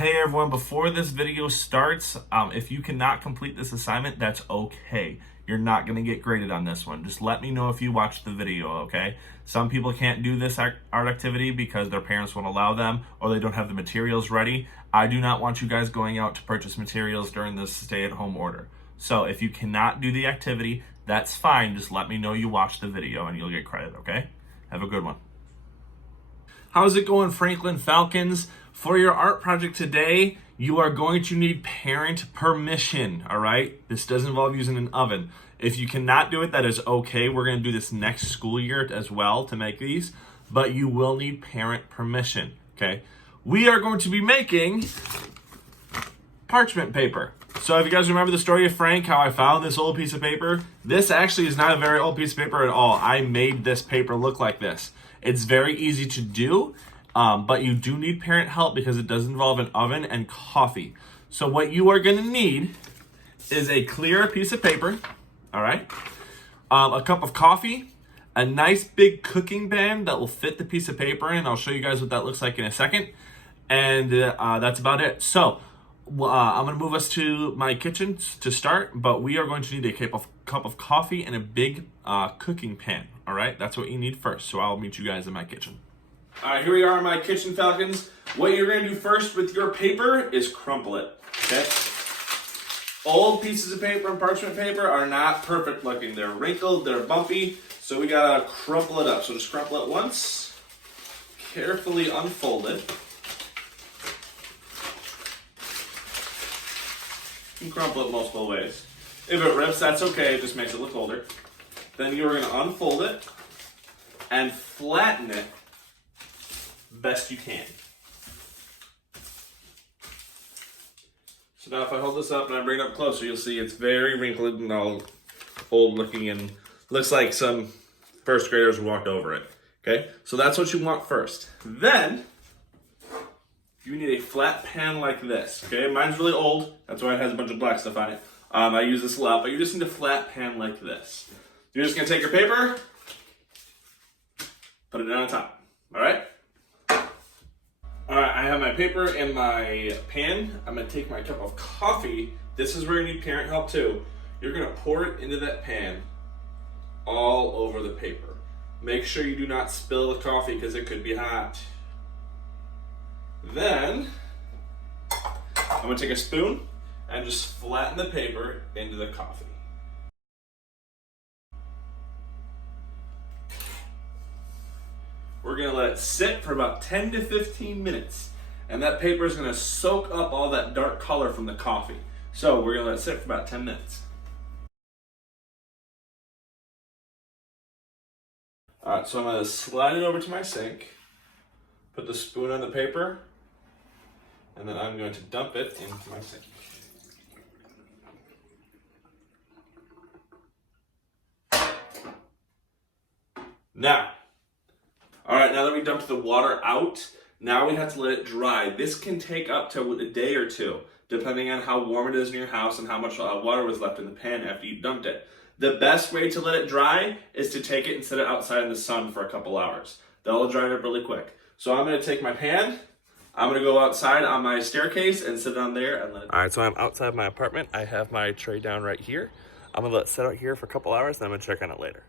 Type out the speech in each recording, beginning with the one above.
Hey everyone, before this video starts, if you cannot complete this assignment, that's okay. You're not going to get graded on this one. Just let me know if you watch the video, okay? Some people can't do this art activity because their parents won't allow them or they don't have the materials ready. I do not want you guys going out to purchase materials during this stay-at-home order. So if you cannot do the activity, that's fine. Just let me know you watched the video and you'll get credit, okay? Have a good one. How's it going, Franklin Falcons? For your art project today, you are going to need parent permission, all right? This does involve using an oven. If you cannot do it, that is okay. We're going to do this next school year as well to make these, but you will need parent permission, okay? We are going to be making parchment paper. So if you guys remember the story of Frank, how I found this old piece of paper, this actually is not a very old piece of paper at all. I made this paper look like this. It's very easy to do, but you do need parent help because it does involve an oven and coffee. So what you are going to need is a clear piece of paper, all right, a cup of coffee, a nice big cooking pan that will fit the piece of paper in. I'll show you guys what that looks like in a second, and that's about it. So I'm going to move us to my kitchen to start, but we are going to need a cup of coffee and a big cooking pan, all right? That's what you need first, so I'll meet you guys in my kitchen. All right, here we are in my kitchen, Falcons. What you're going to do first with your paper is crumple it, okay? Old pieces of paper and parchment paper are not perfect looking. They're wrinkled, they're bumpy, so we got to crumple it up. So just crumple it once, carefully unfold it. You can crumple it multiple ways. If it rips, that's okay. It just makes it look older. Then you're going to unfold it and flatten it best you can. So now if I hold this up and I bring it up closer, you'll see it's very wrinkled and all old looking and looks like some first graders walked over it. Okay, so that's what you want first. Then you need a flat pan like this, okay? Mine's really old, that's why it has a bunch of black stuff on it. I use this a lot, but you just need a flat pan like this. You're just gonna take your paper, put it down on top, all right? All right, I have my paper and my pan. I'm gonna take my cup of coffee. This is where you need parent help too. You're gonna pour it into that pan all over the paper. Make sure you do not spill the coffee because it could be hot. Then, I'm gonna take a spoon and just flatten the paper into the coffee. We're gonna let it sit for about 10 to 15 minutes. And that paper is gonna soak up all that dark color from the coffee. So we're gonna let it sit for about 10 minutes. All right, so I'm gonna slide it over to my sink, put the spoon on the paper, and then I'm going to dump it into my sink. Now that we dumped the water out, now we have to let it dry. This can take up to a day or two, depending on how warm it is in your house and how much water was left in the pan after you dumped it. The best way to let it dry is to take it and set it outside in the sun for a couple hours. That'll dry it up really quick. So I'm gonna take my pan, I'm gonna go outside on my staircase and sit on there and let it. All right, so I'm outside my apartment. I have my tray down right here. I'm gonna let it sit out here for a couple hours and I'm gonna check on it later.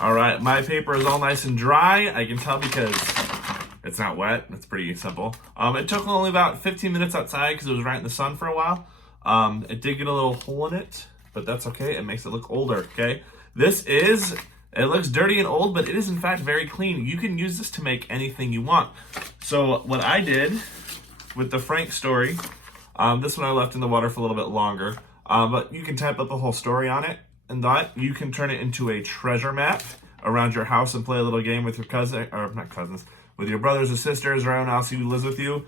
All right, my paper is all nice and dry. I can tell because it's not wet. It's pretty simple. It took only about 15 minutes outside because it was right in the sun for a while. It did get a little hole in it, but that's okay. It makes it look older, okay? It looks dirty and old, but it is in fact very clean. You can use this to make anything you want. So what I did with the Frank story, this one I left in the water for a little bit longer, but you can type up the whole story on it, and that you can turn it into a treasure map around your house and play a little game with your with your brothers or sisters or anyone else who lives with you.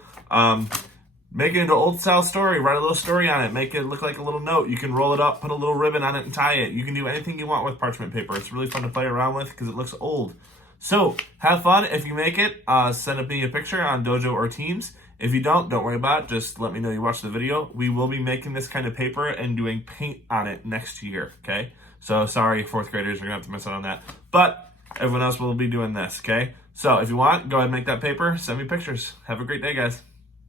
Make it into an old style story, write a little story on it, make it look like a little note. You can roll it up, put a little ribbon on it and tie it. You can do anything you want with parchment paper. It's really fun to play around with because it looks old. So have fun. If you make it, send me a picture on Dojo or Teams. If you don't worry about it. Just let me know you watched the video. We will be making this kind of paper and doing paint on it next year, okay? So sorry, fourth graders, you're gonna have to miss out on that. But everyone else will be doing this, okay? So if you want, go ahead and make that paper. Send me pictures. Have a great day, guys.